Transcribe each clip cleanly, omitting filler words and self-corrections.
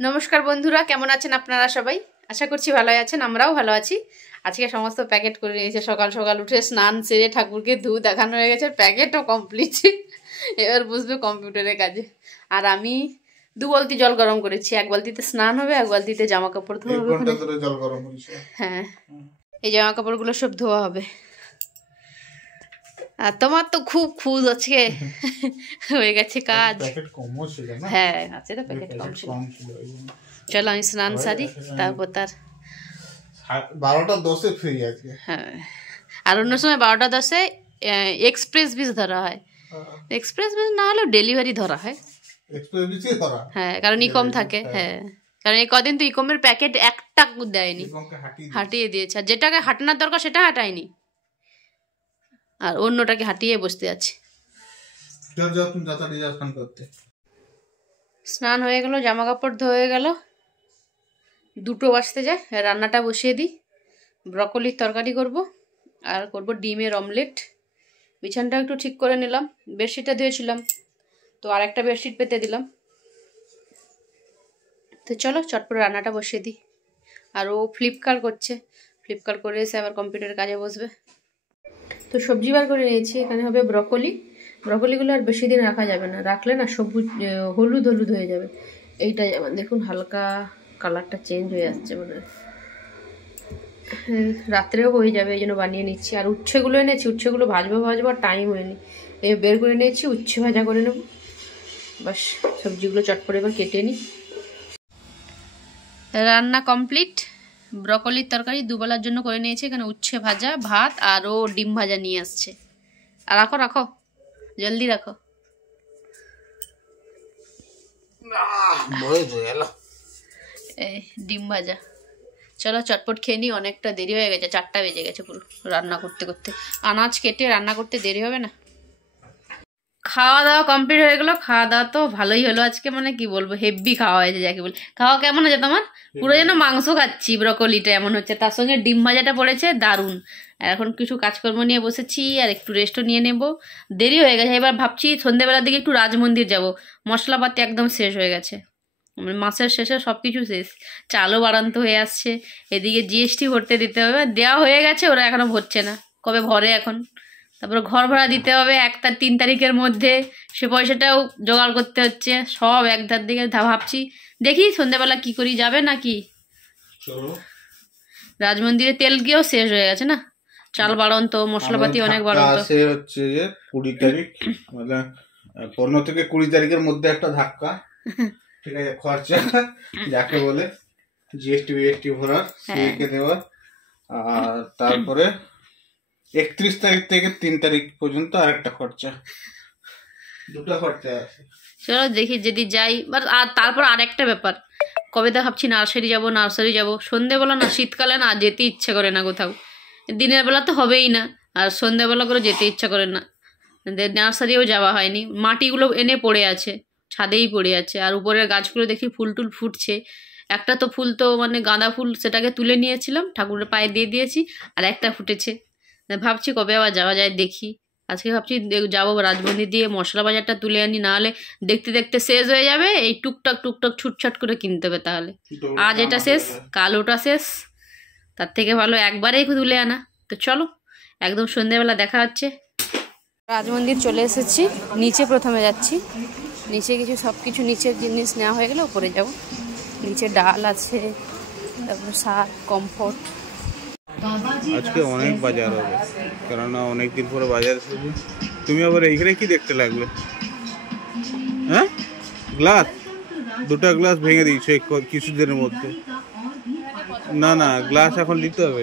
নমস্কার বন্ধুরা, কেমন আছেন আপনারা সবাই? আশা করছি ভালোই আছেন, আমরাও ভালো আছি। আজকে সমস্ত প্যাকেট করে নিয়েছে। সকাল সকাল উঠে স্নান সেরে ঠাকুরকে দেখানো হয়ে গেছে, প্যাকেটও কমপ্লিট। এবার বুঝবে কম্পিউটারের কাজে। আর আমি 2 বালতি জল গরম করেছি, 1 বালতিতে স্নান হবে, 1 বালতিতে জামা কাপড় ধোয়া হবে। হ্যাঁ, এই জামা কাপড়গুলো সব ধোয়া হবে। আর তোমার তো খুব খুঁজ আজকে হয়ে গেছে কাজ। হ্যাঁ, আছে তো প্যাকেট কম ছিল। চলো আমি স্নান সারি, তারপর তার 12টা 10-এ ফ্রি আজকে। হ্যাঁ, আর অন্য সময় 12টা 10-এ এক্সপ্রেস বিস ধরা হয়। এক্সপ্রেস বিস না হলেও ডেলিভারি ধরা হয়। এক্সপ্রেস বিসই ধরা। হ্যাঁ, কারণ ইকম থাকে। হ্যাঁ, কারণ এই কদিন তো ইকমের প্যাকেট একটা দেয়নি, হাঁটিয়ে দিয়েছে। আর যেটাকে হাঁটানোর দরকার সেটা হাঁটায়নি, আর অন্যটাকে হাঁটিয়ে বসতে আছে। স্নান হয়ে গেল, জামা কাপড় ধোয়ে গেল, 2টো বাজতে যায়। রান্নাটা বসিয়ে দিই। ব্রকলির তরকারি করব, আর করব ডিমের অমলেট। বিছানটা একটু ঠিক করে নিলাম, বেডশিটটা ধুয়েছিলাম তো আর একটা বেডশিট পেতে দিলাম। তো চলো চটপট রান্নাটা বসিয়ে দিই। আর ও ফ্লিপকার্ট করছে, ফ্লিপকার্ট করে এসে আবার কম্পিউটারের কাজে বসবে। তো সবজি বার করে নিয়েছি। এখানে হবে ব্রকলি। ব্রকলিগুলো আর বেশি দিন রাখা যাবে না, রাখলে না সবুজ হলুদ হলুদ হয়ে যাবে। এইটা যেমন দেখুন হালকা কালারটা চেঞ্জ হয়ে আসছে, মানে রাত্রেও হয়ে যাবে, এই জন্য বানিয়ে নিচ্ছি। আর উচ্ছেগুলো এনেছি, উচ্ছেগুলো ভাজবো আর টাইম হয়নি, এই বের করে নিয়েছি। উচ্ছে ভাজা করে নেব, বাস। সবজিগুলো চটপট এবার কেটে নিই। রান্না কমপ্লিট। ব্রকলির তরকারি 2 বেলার জন্য করে নিয়েছি। এখানে উচ্ছে ভাজা, ভাত আর ও ডিম ভাজা নিয়ে আসছে। আর রাখো রাখো, জলদি রাখো। এই ডিম ভাজা। চলো চটপট খেয়ে নিই, অনেকটা দেরি হয়ে গেছে, 4টা বেজে গেছে পুরো রান্না করতে করতে। আনাজ কেটে রান্না করতে দেরি হবে না। খাওয়া দাওয়া কমপ্লিট হয়ে গেল। খাওয়া দাওয়া তো ভালোই হলো আজকে, মানে কি বলবো, হেভি খাওয়া হয়েছে যাকে বলি। খাওয়া কেমন হয়েছে তোমার? পুরো যেন মাংস খাচ্ছি। ব্রকলিটা এমন হচ্ছে, তার সঙ্গে ডিম ভাজাটা পড়েছে দারুণ। আর এখন কিছু কাজকর্ম নিয়ে বসেছি, আর একটু রেস্টও নিয়ে নেব। দেরি হয়ে গেছে, এবার ভাবছি সন্ধ্যেবেলার দিকে একটু রাজমন্দির যাব। মশলাপাতি একদম শেষ হয়ে গেছে, মাসের শেষে সব কিছু শেষ। চালও বাড়ান্ত হয়ে আসছে, এদিকে জিএসটি ভরতে দিতে হবে। দেওয়া হয়ে গেছে, ওরা এখনো ভরছে না, কবে ভরে এখন। তারপরে ঘর ভাড়া দিতে হবে 3 তারিখের মধ্যে, সে পয়সাটাও জোগাড় করতে হচ্ছে। সব একধার দিকে ভাবছি, দেখি সন্ধ্যাবেলা কি করি। যাবে নাকি? রাজমন্দিরে তেল গিয়েও শেষ হয়ে গেছে না, চাল বাড়ন্ত, মশলাপাতি অনেক বাড়ন্ত। হচ্ছে যে 20 তারিখ, মানে 15 থেকে 20 তারিখের মধ্যে একটা ধাক্কা। ঠিক আছে, খরচা যাকে বলে জিএসটি ভরার, সিএকে দেওয়ার। আর তারপরে 31 তারিখ থেকে 3 তারিখ পর্যন্ত আরেকটা খরচা, 2টা খরচা আছে। চলো দেখি যদি যাই। আর তারপর আরেকটা ব্যাপার, কবে তো ভাবছি নার্সারি যাব। সন্ধ্যেবেলা না, শীতকালে না যেতে ইচ্ছে করে না কোথাও। দিনের বেলা তো হবেই না, আর সন্ধ্যেবেলা করে যেতে ইচ্ছা করে না। নার্সারিও যাওয়া হয়নি। মাটিগুলো এনে পড়ে আছে, ছাদেই পড়ে আছে। আর উপরের গাছগুলো দেখি ফুল টুল ফুটছে। একটা তো ফুল তো মানে গাঁদা ফুল, সেটাকে তুলে নিয়েছিলাম, ঠাকুরের পায়ে দিয়ে দিয়েছি। আর একটা ফুটেছে। ভাবছি কবে আবার যাওয়া যায় দেখি। আজকে ভাবছি যাবো রাজমন্দির দিয়ে মশলা বাজারটা তুলে আনি, নাহলে দেখতে দেখতে শেষ হয়ে যাবে। এই টুকটাক ছুটছাট করে কিনতে হবে। তাহলে আজ এটা শেষ, কাল ওটা শেষ, তার থেকে ভালো একবারেই তুলে আনা। তো চলো, একদম সন্ধ্যেবেলা দেখা হচ্ছে। রাজমন্দির চলে এসেছি, নিচে প্রথমে যাচ্ছি। নিচে সব কিছু নিচের জিনিস নেওয়া হয়ে গেলে উপরে যাব। নিচে ডাল আছে, তারপর শাক, কমফোর্ট। আজকে অনেক বাজার হবে, কেননা অনেকদিন পরে বাজার এসেছে। তুমি আবার এইখানে কি দেখতে লাগলে? হ্যাঁ, গ্লাস, 2টা গ্লাস ভেঙে দিয়েছো কিছুদিনের মধ্যে। না গ্লাস এখন দিতে হবে।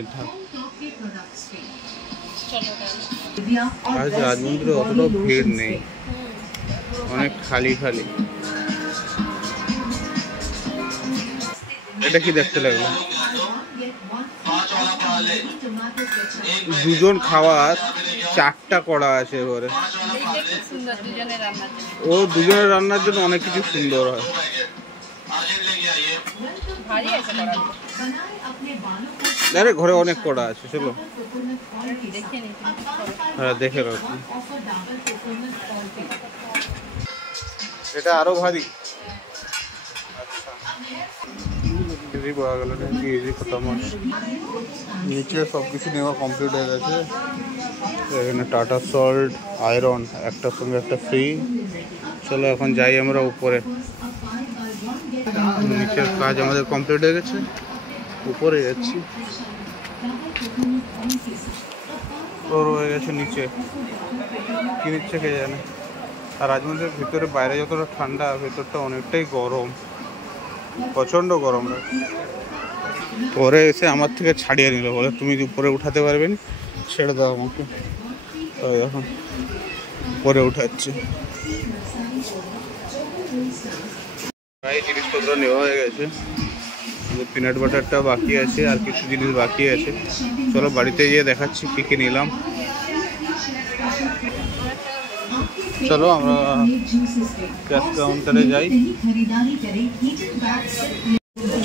আজ রাজমন্দিরে অতটাও ভিড় নেই, অনেক খালি। এটা কি দেখতে লাগলো? 2জন খাওয়ার 4টা কড়া আছে। এবারে ও 2জনের রান্নার জন্য অনেক কিছু সুন্দর হয়। আরে ঘরে অনেক কড়া আছে, চলো। হ্যাঁ, দেখে নাও। এটা আরো ভারী। আচ্ছা। কাজই পাওয়া গেল না, ইজি খতম হচ্ছে। নিচে সব কিছু নেওয়া কমপ্লিট হয়ে গেছে। এখানে টাটা সল্ট, আয়রন একটার সঙ্গে একটা ফ্রি। চলো এখন যাই আমরা উপরে। নিচের কাজ আমাদের কমপ্লিট হয়ে গেছে, উপরে যাচ্ছি। তোর হয়ে গেছে নিচে, কি নিচ্ছে কে জানে। আর রাজমন্দিরের ভিতরে বাইরে যতটা ঠান্ডা, ভেতরটা অনেকটাই গরম, প্রচণ্ড গরম। পরে এসে আমার থেকে ছাড়িয়ে নিল, বলে তুমি উপরে উঠাতে পারবে না, ছেড়ে দাও আমাকে। এখন উপরে উঠাচ্ছে। প্রায় জিনিসপত্র নেওয়া হয়ে গেছে, পিনাট বাটারটা বাকি আছে, আর কিছু জিনিস বাকি আছে। চলো বাড়িতে গিয়ে দেখাচ্ছি কী কী নিলাম। চলো আমরা ক্যাশ কাউন্টারে যাই।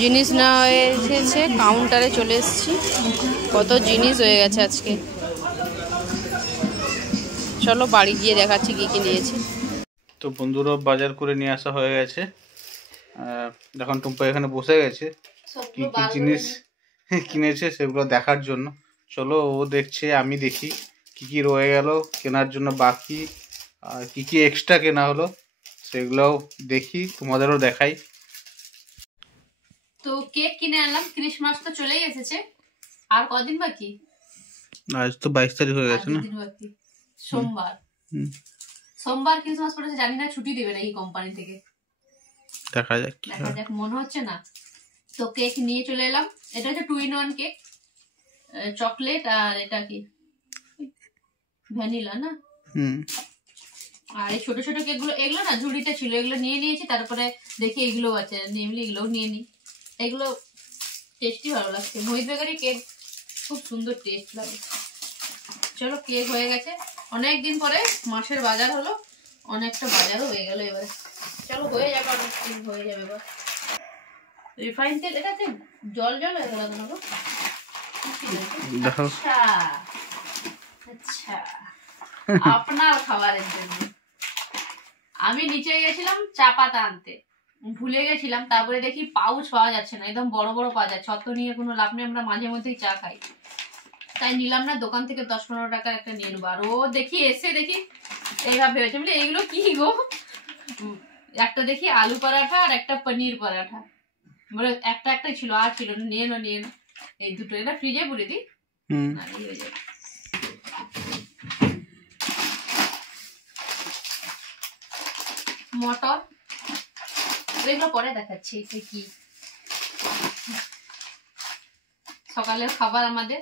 জিনিস না হয়ে এসেছে, কাউন্টারে চলে এসেছি। কত জিনিস হয়ে গেছে আজকে। চলো বাড়ি গিয়ে দেখাচ্ছি কী কী নিয়েছি। তো বন্ধুরা বাজার করে নিয়ে আসা হয়ে গেছে। এখন টুম্পা এখানে বসে গেছে, কি কি জিনিস কিনেছে সেগুলো দেখার জন্য। চলো ও দেখছে, আমি দেখি কি কি রয়ে গেল কেনার জন্য বাকি, আর কি কি এক্সট্রা কেনা হলো সেগুলোও দেখি, তোমাদেরও দেখাই। তো কেক কিনে আনলাম, ক্রিসমাস তো চলেই এসেছে, আর কদিন বাকি? আজ তো 22 তারিখ হয়ে গেছে না? সোমবার। সোমবার ক্রিসমাস পড়েছে, জানি না ছুটি দেবে নাকি কোম্পানি থেকে, দেখা যাক দেখা যাক, মনে হচ্ছে না। তো কেক নিয়ে চলে এলাম। এটা হচ্ছে 2-in-1 কেক, চকলেট আর এটা কি ভ্যানিলা না। আর এই ছোট ছোট কেকগুলো, এগুলো না ঝুড়িতে ছিল, এগুলো নিয়ে নিয়েছি। তারপরে দেখি এগুলো আছে, এমনি এগুলোও নিয়ে নিই। এগুলো টেস্টি ভালো লাগছে, মোহিত বেকারি কেক খুব সুন্দর টেস্ট লাগে। চলো কেক হয়ে গেছে, অনেকদিন পরে মাসের বাজার হলো, অনেকটা বাজারও হয়ে গেল এবারে। চলো হয়ে যাবে, অনেকদিন হয়ে যাবে। এবার রিফাইন তেল, এটাতে জল জল হয়ে গেল না গো। আচ্ছা আচ্ছা, আপনার খাবারের জন্য। আমি নিচে গেছিলাম চা পাতা আনতে, ভুলে গেছিলাম। তারপরে দেখি পাউচ পাওয়া যাচ্ছে না, একদম বড় বড় পাওয়া যাচ্ছে। অত নিয়ে কোনো লাভ নেই, আমরা মাঝে মধ্যেই চা খাই, তাই নিলাম না। দোকান থেকে 10-15 টাকা একটা নিয়ে নেবো। আর ও দেখি এসে দেখি এইভাবে ভেবেছে, বলে এইগুলো কি গো। একটা দেখি আলু পরাঠা আর একটা পনির পরাঠা, বলে একটা একটাই ছিল, আর ছিল না, নিয়ে না এই দুটো। এটা ফ্রিজে পুরে দিই, মটর, এগুলো পরে দেখাচ্ছি কি। সকালের খাবার আমাদের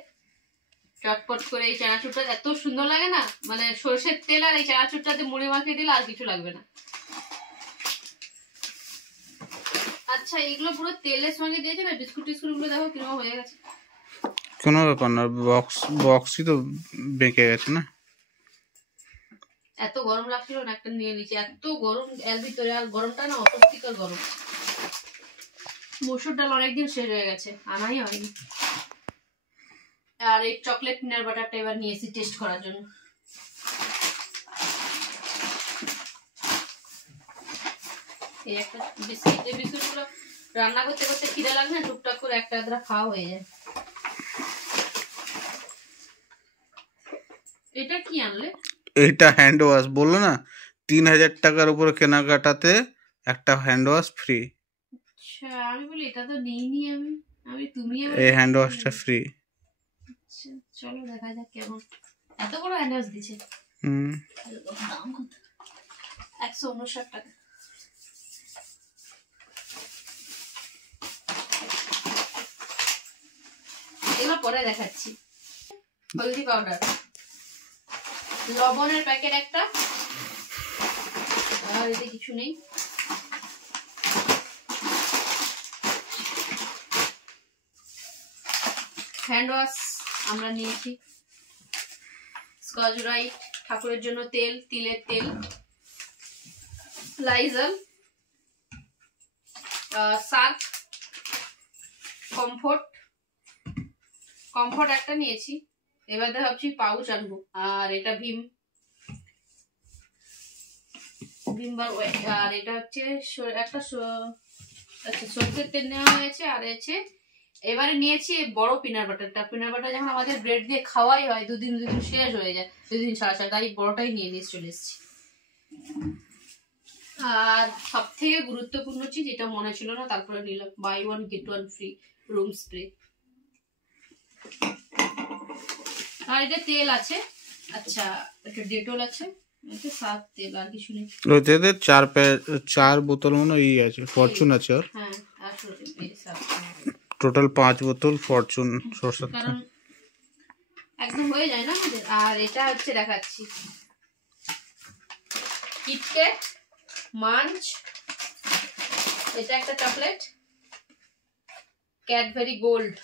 চটপট করে এই চানাচুরটা এত সুন্দর লাগে না, মানে সরষের তেল আর এই চানাচুরটাতে মুড়ি মাখিয়ে দিলে আর কিছু লাগবে না। আচ্ছা এগুলো পুরো তেলের সঙ্গে দিয়েছে না, বিস্কুট টিস্কুট গুলো দেখো কিরকম হয়ে গেছে। কোনো ব্যাপার না, বক্সই তো বেঁকে গেছে না। এত গরম লাগছিল না, একটা নিয়ে নিয়েছি। এত গরম এর ভিতরে, আর গরমটা না অস্বস্তিকর গরম। মসুর ডাল অনেকদিন শেষ হয়ে গেছে, আনাই হয়নি। আর এই চকলেট পিনাট বাটারটা এবার নিয়েছি টেস্ট করার জন্য। এই একটা বিস্কিট, এই বিস্কুটগুলো রান্না করতে করতে খিদে লাগে না, টুকটাক করে একটা আধটা খাওয়া হয়ে যায়। এটা কি আনলে? এটা হ্যান্ড ওয়াশ, বললো না 3000 টাকার উপরে কেনাকাটাতে একটা হ্যান্ড ওয়াশ ফ্রি। আচ্ছা আমি বলি এটা তো নেইনি আমি তুমি এই হ্যান্ড ওয়াশটা ফ্রি। আচ্ছা চলো দেখা যাক কেমন। এত বড় হ্যান্ড ওয়াশ দিছে। দাম কত? 159 টাকা। এগুলো পরে দেখাচ্ছি। হলদি পাউডার, লবণের প্যাকেট একটা, আর এতে কিছু নেই। হ্যান্ড ওয়াশ আমরা নিয়েছি, স্কচ ব্রাইট, ঠাকুরের জন্য তেল, তিলের তেল, লাইজল, সার্ফ, কমফোর্ট একটা নিয়েছি। এবার ভাবছি পাউচ আনবো। আর এটা ভীম বার, আর এটা হচ্ছে একটা আচ্ছা, সরষের তেল নেওয়া হয়েছে। আর আছে এবারে নিয়েছি বড় পিনাট বাটারটা। পিনাট বাটার যখন আমাদের ব্রেড দিয়ে খাওয়াই হয়, দুদিন শেষ হয়ে যায়, 2 দিন সারা সারা, তাই বড়টাই নিয়ে চলে এসেছি। আর সব থেকে গুরুত্বপূর্ণ চিজ, এটা মনে ছিল না, তারপরে নিলাম, buy 1 get 1 free room spray. আর এটা তেল আছে, আচ্ছা একটা ডেটল আছে, এটা সাত তেল, আর কিছু নেই। ওইতে 4 বোতল মনে এই আছে, ফরচুন আছে। আর হ্যাঁ, আর টোটাল 5 বোতল ফরচুন সরষের তেল, কারণ একদম হয়ে যায় না আমাদের। আর এটা হচ্ছে দেখাচ্ছি, কিটক্যাট মাঞ্চ, এটা একটা চকলেট, ক্যাডবেরি গোল্ড।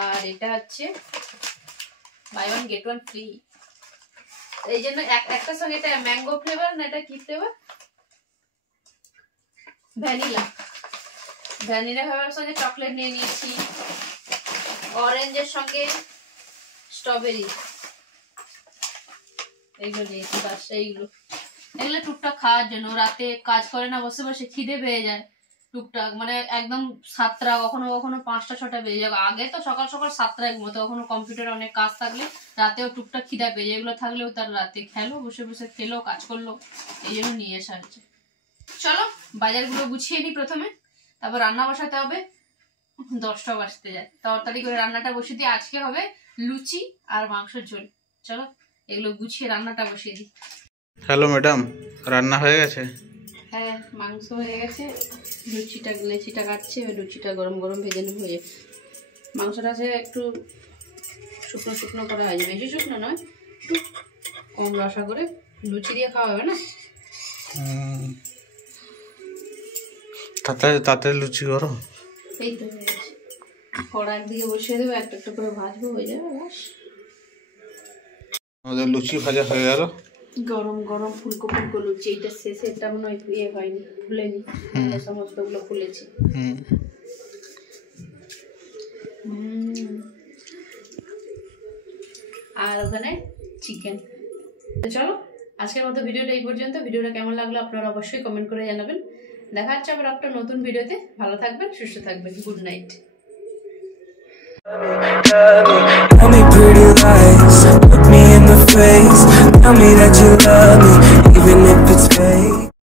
আর এটা হচ্ছে বাই 1 get 1 ফ্রি। এই জন্য একটা সঙ্গে এটা ম্যাঙ্গো ফ্লেভার, না এটা কি ফ্লেভার, ভ্যানিলা ফ্লেভারের সঙ্গে চকলেট নিয়ে নিয়েছি। অরেঞ্জের সঙ্গে স্ট্রবেরি, এইগুলো নিয়েছি। বাস এগুলো টুকটাক খাওয়ার জন্য, রাতে কাজ করে না বসে বসে, খিদে পেয়ে যায় টুকটাক, মানে একদম 7টা, কখনো কখনো 5টা 6টা বেজে যাবে। আগে তো সকাল সকাল 7টায় ঘুমোতো, কখনো কম্পিউটারে অনেক কাজ থাকলে রাতেও টুকটাক খিদা পেয়ে যায়। এগুলো থাকলেও তার রাতে খেলো, বসে বসে খেলো, কাজ করলো, এই জন্য নিয়ে আসা হচ্ছে। চলো বাজারগুলো গুছিয়ে নিই প্রথমে, তারপর রান্না বসাতে হবে। 10টা বাজতে যায়, তাড়াতাড়ি করে রান্নাটা বসিয়ে দিই। আজকে হবে লুচি আর মাংসের ঝোল। চলো এগুলো গুছিয়ে রান্নাটা বসিয়ে দিই। হ্যালো ম্যাডাম, রান্না হয়ে গেছে? হ্যাঁ, মাংস হয়ে গেছে, লেচিটা কাটছে, লুচিটা গরম গরম ভেজে নেবো। মাংসটা আছে একটু শুকনো শুকনো করা হয়েছে, বেশি শুকনো নয়, একটু কম রসা করে, লুচি দিয়ে খাওয়া হবে না। তাতে লুচি করো। এই তো হয়ে গেছে, কড়া একদিকে বসিয়ে দেবো, একটা একটা করে ভাজবো, হয়ে যাবে। বাস, আমাদের লুচি ভাজা হয়ে গেল। গরম গরম ফুলকো ফুলকো লুচি। এইটা শেষে এটা মনে হয় ইয়ে হয়নি, ফুলেনি, সমস্ত গুলো ফুলেছে। আর ওখানে চিকেন। তো চলো আজকের মতো ভিডিওটা এই পর্যন্ত। ভিডিওটা কেমন লাগলো আপনারা অবশ্যই কমেন্ট করে জানাবেন। দেখা হচ্ছে আবার একটা নতুন ভিডিওতে। ভালো থাকবেন, সুস্থ থাকবেন। Good night. Tell me pretty lies, look me in the face, tell me that you love me, even if it's fake.